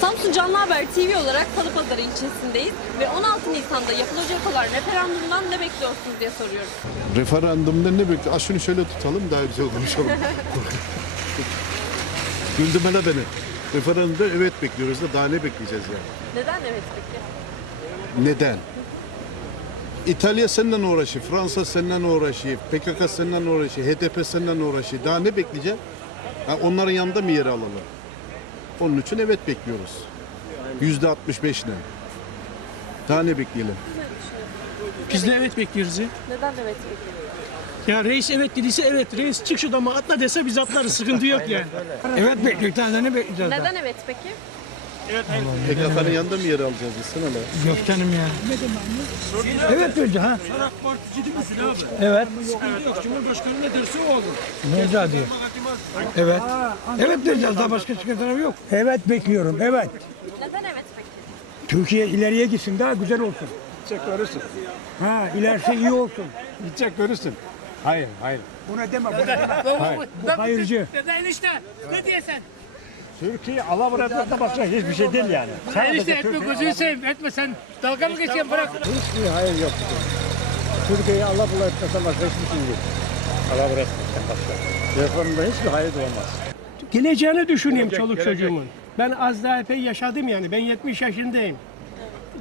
Samsun Canlı Haber TV olarak Salıpazarı ilçesindeyiz ve 16 Nisan'da yapılacak olan referandumdan ne bekliyorsunuz diye soruyoruz. Referandumda ne bekliyor? Şunu şöyle tutalım daha güzel konuşalım. Güldürmene beni. Referandumda evet bekliyoruz da daha ne bekleyeceğiz yani? Neden evet peki? Neden? İtalya seninle uğraşıyor, Fransa seninle uğraşıyor, PKK seninle uğraşıyor, HDP seninle uğraşıyor. Daha ne bekleyeceğim? Ha, onların yanında mı yer alalım? Onun için evet bekliyoruz. Yüzde 65 ne? Daha ne bekleyelim? Biz de evet bekliyoruz ya. Neden evet peki? Ya reis evet dediyse evet. Reis çık şu dama atla dese biz atlarız. Sıkıntı yok yani. evet bekliyoruz. Daha ne bekleyeceğiz? daha? Neden evet peki? PKK'nın yanında mı yer alacağız? Desene lan. Yok canım ya. Evet önce ha. Evet. Yok Cumhurbaşkanı ne derse o olur. Ne diyor? Evet. Evet diyeceğiz daha başka çıkan tarafı yok. Evet bekliyorum, evet. Neden evet peki? Türkiye ileriye gitsin, daha güzel olsun. Gidecek görürsün. Ha, ilerisi iyi olsun. Gidecek görürsün. Hayır, hayır. Buna deme, buna deme. Bu hayırcı. Neden işte? Ne diyorsun? Türkiye alavuratmakta başka hiçbir şey değil yani. Sen işte etme gözünü seveyim. Etme sen. Dalga mı geçiyorsun bırak. Hiçbir hayır yok. Türkiye'yi Allah bula etmesen başka hiçbir şey yok. Alavur etmekten başka. Reformda hiçbir hayır olmaz. Geleceğini düşüneyim Gelecek, çoluk gelecek. çocuğumun. Ben az daha epey yaşadım yani. Ben 70 yaşındayım.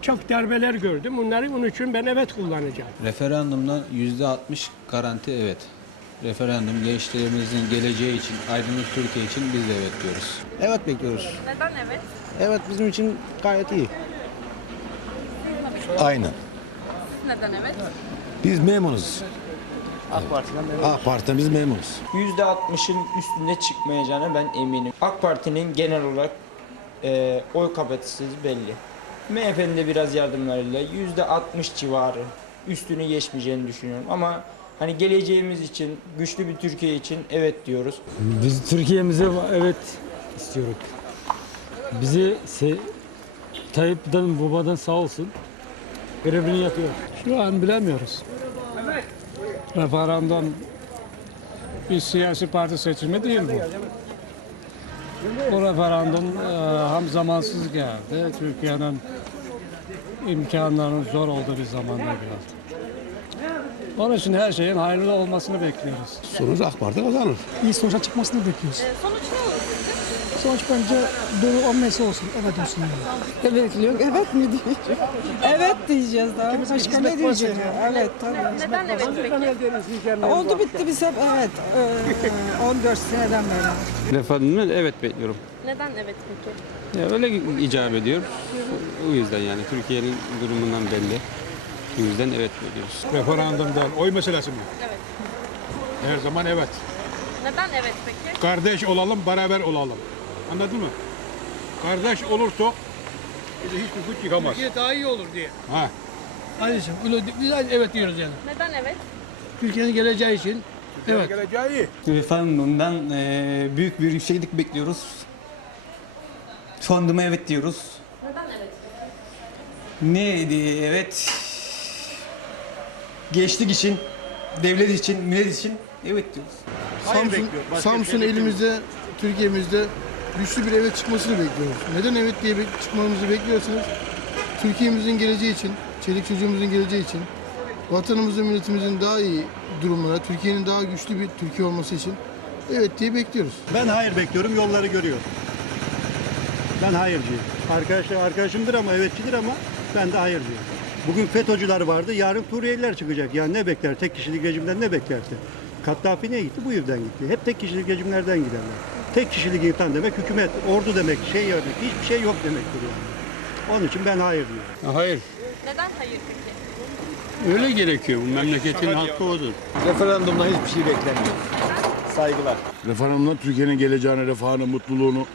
Çok darbeler gördüm. Bunları onun için ben evet kullanacağım. Referandumdan %60 garanti evet. Referandum gençlerimizin geleceği için, aydınlık Türkiye için biz de evet diyoruz. Evet bekliyoruz. Neden evet? Evet bizim için gayet iyi. Aynen. Neden evet? Biz memnunuz. AK Parti'den biz memnunuz. %60'ın üstünde çıkmayacağına ben eminim. AK Parti'nin genel olarak e, oy kapasitesi belli. MHP'nin de biraz yardımlarıyla %60 civarı üstünü geçmeyeceğini düşünüyorum. Ama hani geleceğimiz için, güçlü bir Türkiye için evet diyoruz. Biz Türkiye'mize evet istiyoruz. Bizi se Tayyip'den babadan sağ olsun. Görevini yapıyor. Şu an bilemiyoruz. Referandum bir siyasi parti seçimi değil bu. Bu referandum e, hem zamansız geldi. Türkiye'nin imkanlarının zor olduğu bir zamanda geldi. Onun için her şeyin hayırlı olmasını bekliyoruz. Sonuç AK Parti kazanır. İyi sonuca çıkmasını bekliyoruz. Ee, sonuç ne olur? Sonuç bence doğru olması olsun. Evet olsun. Yani. Bekliyor. Evet mi diyeceğiz? Evet diyeceğiz daha. Başka ne diyeceğiz? Evet tabii. Neden evet peki? Oldu bitti biz hep evet. Ee, 14 seneden beri. Referandumdan evet bekliyorum. Neden evet peki? Ya öyle icap ediyor. O yüzden yani Türkiye'nin durumundan belli. O yüzden evet bekliyoruz. Referandumda oy meselesi mi? Evet. Her zaman evet. Neden evet peki? Kardeş olalım, beraber olalım. Anladın mı? Kardeş olursa bizi hiçbir güç yıkamaz. Türkiye daha iyi olur diye. Ha. Kardeşim öyle biz evet diyoruz yani. Neden evet? Türkiye'nin geleceği için evet. Geleceği iyi. Referandumdan e, büyük bir yükseklik bekliyoruz. Referanduma evet diyoruz. Neden evet? Neydi evet? Gençlik için, devlet için, millet için evet diyoruz. Samsun, Samsun elimizde, Türkiye'mizde güçlü bir evet çıkmasını bekliyoruz. Neden evet diye çıkmamızı bekliyorsunuz? Türkiye'mizin geleceği için, çelik çocuğumuzun geleceği için, vatanımızın, milletimizin daha iyi durumlara, Türkiye'nin daha güçlü bir Türkiye olması için evet diye bekliyoruz. Ben hayır bekliyorum, yolları görüyorum. Ben hayırcıyım. Arkadaşlar arkadaşımdır ama evetçidir ama ben de hayırcıyım. Bugün FETÖ'cüler vardı, yarın Suriyeliler çıkacak. Yani ne bekler? Tek kişilik rejimden ne beklerdi? Kaddafi niye gitti? Bu yüzden gitti. Hep tek kişilik rejimlerden giderler. Tek kişilik insan demek hükümet, ordu demek, şey demek, hiçbir şey yok demektir yani. Onun için ben hayır diyorum. Hayır. Neden hayır peki? Öyle gerekiyor. Bu memleketin hakkı odur. Referandumdan hiçbir şey beklemiyor. Saygılar. Referandumdan Türkiye'nin geleceğini, refahını, mutluluğunu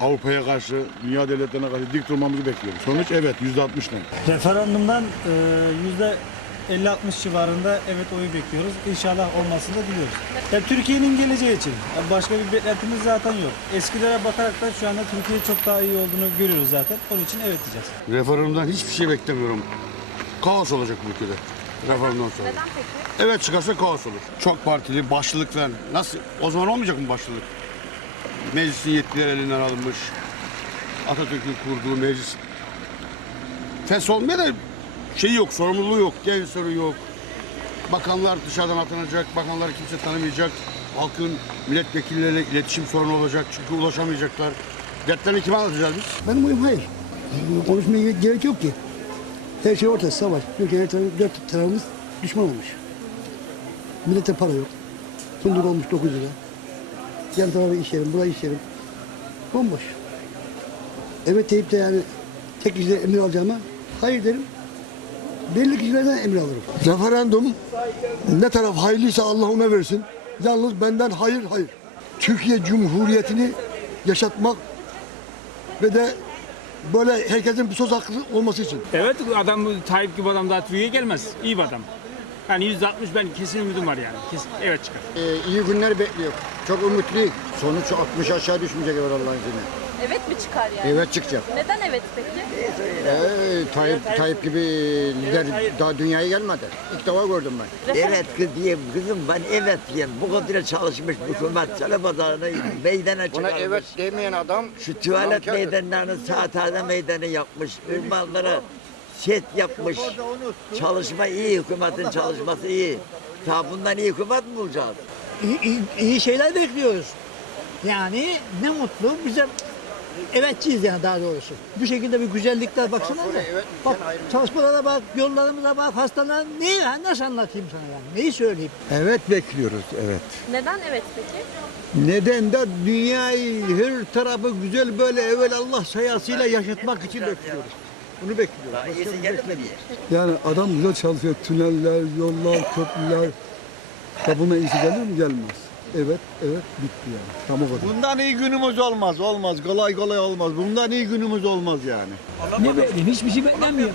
Avrupa'ya karşı, dünya devletlerine karşı dik durmamızı bekliyoruz. Sonuç evet, yüzde altmış ne? Referandumdan yüzde 50-60 civarında evet oyu bekliyoruz. İnşallah olmasını da diliyoruz. Ya Türkiye'nin geleceği için. Başka bir beklentimiz zaten yok. Eskilere bakarak da şu anda Türkiye çok daha iyi olduğunu görüyoruz zaten. Onun için evet diyeceğiz. Referandumdan hiçbir şey beklemiyorum. Kaos olacak bu ülkede. Referandumdan sonra. Neden peki? Evet çıkarsa kaos olur. Çok partili, başlılık falan. Nasıl? O zaman olmayacak mı başlılık? Meclisin yetkileri elinden alınmış. Atatürk'ün kurduğu meclis. Fes olmaya da şey yok, sorumluluğu yok, genç soru yok. Bakanlar dışarıdan atanacak, bakanlar kimse tanımayacak. Halkın milletvekilleriyle iletişim sorunu olacak çünkü ulaşamayacaklar. Dertlerini kime anlatacağız biz? Benim oyum hayır. Konuşmaya gerek yok ki. Her şey ortada, savaş. Türkiye'nin her dört tarafımız düşman olmuş. Millete para yok. Fındık olmuş 9 lira. Yan tarafı iş yerim, burayı iş yerim. Bomboş. Evet deyip de yani tek kişiden emir alacağıma hayır derim. Belli kişilerden emir alırım. Referandum ne taraf hayırlıysa Allah ona versin. Yalnız benden hayır hayır. Türkiye Cumhuriyeti'ni yaşatmak ve de böyle herkesin bir söz hakkı olması için. Evet adam Tayyip gibi adam daha Türkiye'ye gelmez. İyi bir adam. Yani yüzde altmış ben kesin ümidim var yani. Kesin, evet çıkar. iyi günler bekliyor. Çok umutluyum. Sonuç 60 aşağı düşmeyecek evet Allah'ın izniyle. Evet mi çıkar yani? Evet çıkacak. Neden evet peki? Ee, Tayyip, Tayyip gibi lider daha dünyaya gelmedi. İlk defa gördüm ben. Evet kız diyeyim kızım ben evet diyeyim. Bu kadar çalışmış bu hükümet çale pazarına meydana çıkarmış. demeyen adam Şu tuvalet meydanlarını saathane meydanı yapmış. Irmanlara set yapmış. Çalışma iyi hükümetin çalışması iyi. Ta bundan iyi hükümet mi bulacağız? İyi, şeyler bekliyoruz. Yani ne mutlu bize evetçiyiz yani daha doğrusu. Bu şekilde bir güzellikler baksana. Bak çalışmalara bak, yollarımıza bak, hastalara ne ya nasıl anlatayım sana yani? Neyi söyleyeyim? Evet bekliyoruz, evet. Neden evet peki? Neden de dünyayı her tarafı güzel böyle evvel Allah sayasıyla yaşatmak için bekliyoruz. Bunu bekliyoruz. Daha iyisi gelir mi diye. Yani adam güzel çalışıyor. Tüneller, yollar, köprüler. Kapıma işi gelir mi? Gelmez. Evet, evet bitti yani. Tam o kadar. Bundan iyi günümüz olmaz, olmaz. Kolay kolay olmaz. Bundan iyi günümüz olmaz yani. Ne bekleyeyim? Hiçbir şey beklemiyor.